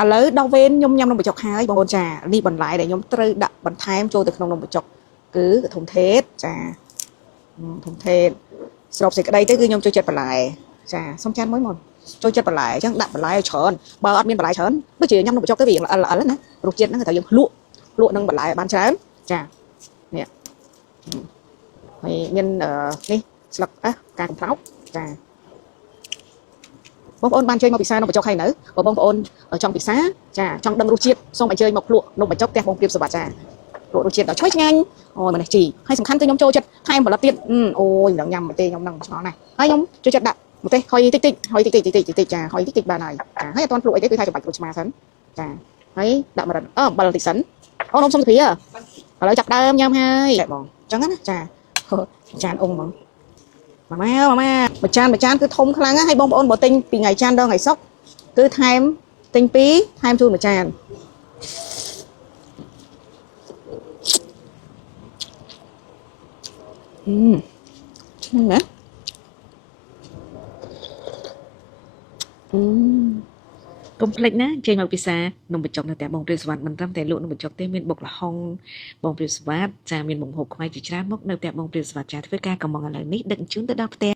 ឥឡូវដល់វេនខ្ញុំញ៉ាំនំបញ្ចុកហើយបងប្អូនចានេះបន្លែដែលខ្ញុំត្រូវដាក់បន្ថែមចូលទៅក្នុងនំបញ្ចុកគឺធំធេតចាធំធេតស្របសេចក្តីទៅគឺខ្ញុំចូលចិត្តបន្លែចាសុំចានមួយមកចូលចិត្តបន្លែអញ្ចឹងដាក់បន្លែឲ្យច្រើនបើអត់មានបន្លែច្រើនដូចជាញ៉ាំនំបញ្ចុកទៅវាល្អល្អណារសជាតិហ្នឹងត្រូវយើងលក់នឹងបន្លែបានច្រើនចានេះហើយមាននេះស្លឹកការកំប្លោកចាបងប្អូនបានជួយមកពិសានំបញ្ចុកហើយនៅបើបងប្អូនចង់ពិសាចាចង់ដឹងរសជាតិសូមអញ្ជើញមកភ្លក់នំបញ្ចុកផ្ទះបងព្រាបសុវត្ថិចាភ្លក់រសជាតិដល់ឆ្ងាញ់អូយម្នេះជីហើយសំខាន់គឺខ្ញុំចូលចិត្តថែមផលិតទៀតអូយមិនដឹងញ៉ាំទេខ្ញុំនឹងឆ្ងល់ណាស់ហើយខ្ញុំចូលចិត្តដាក់ម្ទេសហុយតិចហុយតិចចាហុយតិចបានហើយចាហើយអត់ទាន់ភ្លក់អីទេគឺថាចាំបាច់គ្រូឆ្មាសិនចាហើយដាក់ម្រឹងអំបិលតិចសិនអូនំសុំសុភីឥឡូវចាប់ដើមញ៉ាំហើយតែបងអញ្ចឹងណាចាចានអ៊ំហ្មងម៉ាមួយចានគឺធំខ្លាំងណាស់ហើយបងប្អូនបើទិញពីថ្ងៃច័ន្ទដល់ថ្ងៃសុក្រគឺថែមទិញ2ថែមជូនមួយចានឆ្ងាញ់ណាកុំភ្លេចណាចេញមកពិសានំបញ្ចុកនៅផ្ទះបងព្រាបសុវត្ថិមិនត្រឹមតែលក់នំបញ្ចុកទេមានបុកល្ហុងបងព្រាបសុវត្ថិចាមានមុខម្ហូបខ្មែរជាច្រើនមុខនៅផ្ទះបងព្រាបសុវត្ថិចាធ្វើការកំងឥឡូវនេះដឹកជូនទៅដល់ផ្ទះ